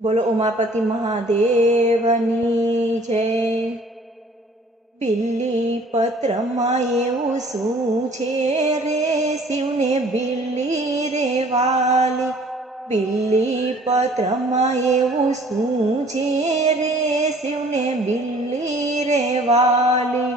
બોલો ઉમાપતિ મહાદેવની જય। બિલ્લી પત્રમાં એવું શું છે રે, શિવને બિલ્લી રે વાલી। બિલ્લી પત્રમાં એવું શું છે રે, શિવને બિલ્લી રે વાલી।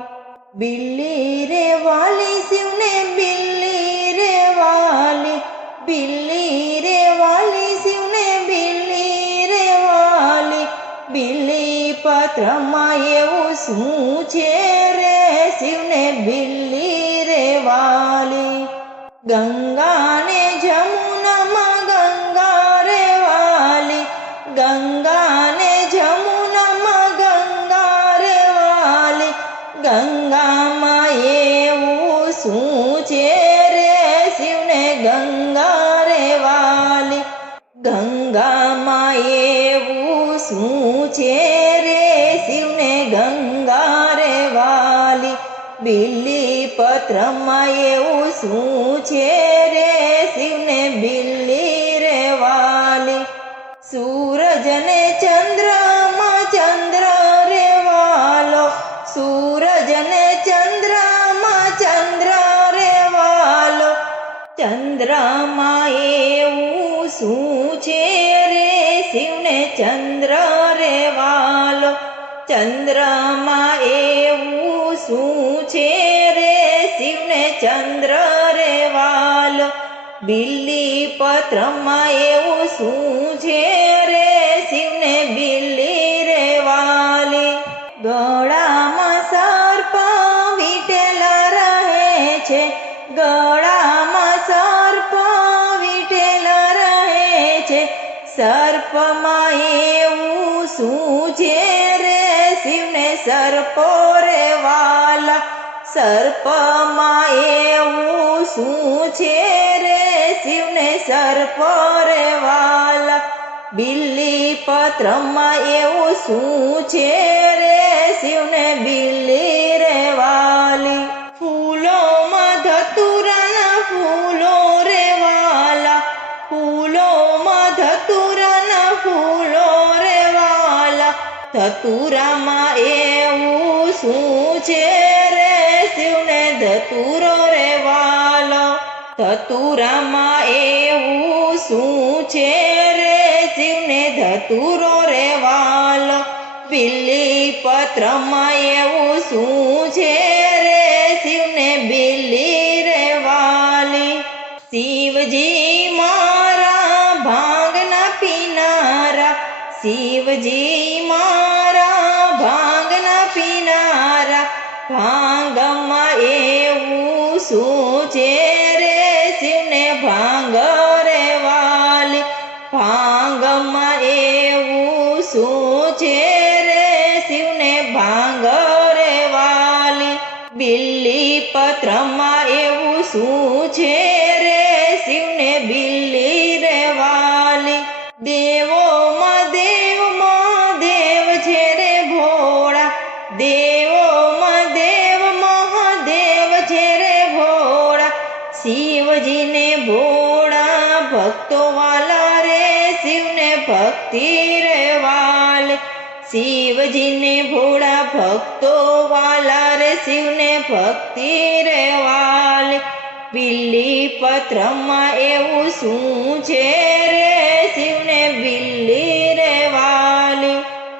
બિલ્લી રે વાલી શિવને બિલ્લી રે વાલી। બિલ્લી રે વાલી શિવને બિલ્લી રે વાલી। બિલ્લી પત્રમાં એવું શું છે રે, શિવને બિલ્લી રે વાલી। ગંગા ને જમુનામાં ગંગા રે વાલી। ગંગા ને જમુનામાં ગંગા રે વાલી। ગંગામાં એવું શું છે રે, શિવને ગંગા રે વાલી। ગંગામાં એવું શું છે રે, શિવને ગંગા રે વાલી। બિલ્લી પત્રમાં એવું શું છે રે, શિવને બિલ્લી રે વાલી। સૂરજ ને ચંદ્રમાં ચંદ્ર રે વાલો। સૂરજ ને ચંદ્રમાં ચંદ્ર રે વાલો। ચંદ્રમાં એવું શું છે રે, શિવને ચંદ્ર રે વાલો। ચંદ્રમાં એવું શું છે રે, શિવને ચંદ્ર રે વાલો। બિલ્લી પત્રમાં એવું શું છે રે, શિવને બિલ્લી રે વાલી। ગળામાં સર્પ વીંટેલા રહે છે। ગળામાં સર્પ વીંટેલા રહે છે। સર્પમાં એવું શું છે રે, શિવને સર્પો રે વાલા। સર્પમાં એવું શું છે રે, શિવને સર્પો રે વાલા। બિલ્લી પત્રમાં એવું શું છે રે, શિવને બિલ્લી રે વાલી। ફૂલોમાં ધતુરાના ફૂલો રે વાલા। ફૂલોમાં ધતુરાના ફૂલો રે વાલા। ધતુરામાં એવું શું છે રે, શિવને ધતુરો રે વાલો। ધતુરામાં એવું શું છે રે, શિવને ધતુરો રે વાલો। બિલ્લી પત્રમાં એવું શું છે રે, શિવને બિલ્લી રે વાલી। શિવજી મારા ભાંગના પીનારા। શિવજી મારા ભાંગના પીનારા। ભાંગમાં એવું શું છે રે, શિવને ભાંગ રે વાલી। ભાંગમાં એવું શું છે રે, શિવને ભાંગ રે વાલી। બિલ્લી પત્રમાં એવું શું છે રે, શિવને બિલ્લી રે વાલી। દેવોમાં દેવ મહાદેવ છે રે ભોળા। દેવોમાં દેવ મહાદેવ છે રે ભોળા। શિવજીને ભોળા ભક્તો વાલા રે, શિવને ભક્તિ રે વાલી। શિવજીને ભોળા ભક્તો વાલા રે, શિવને ભક્તિ રે વાલી। બિલ્લી પત્રમાં એવું શું છે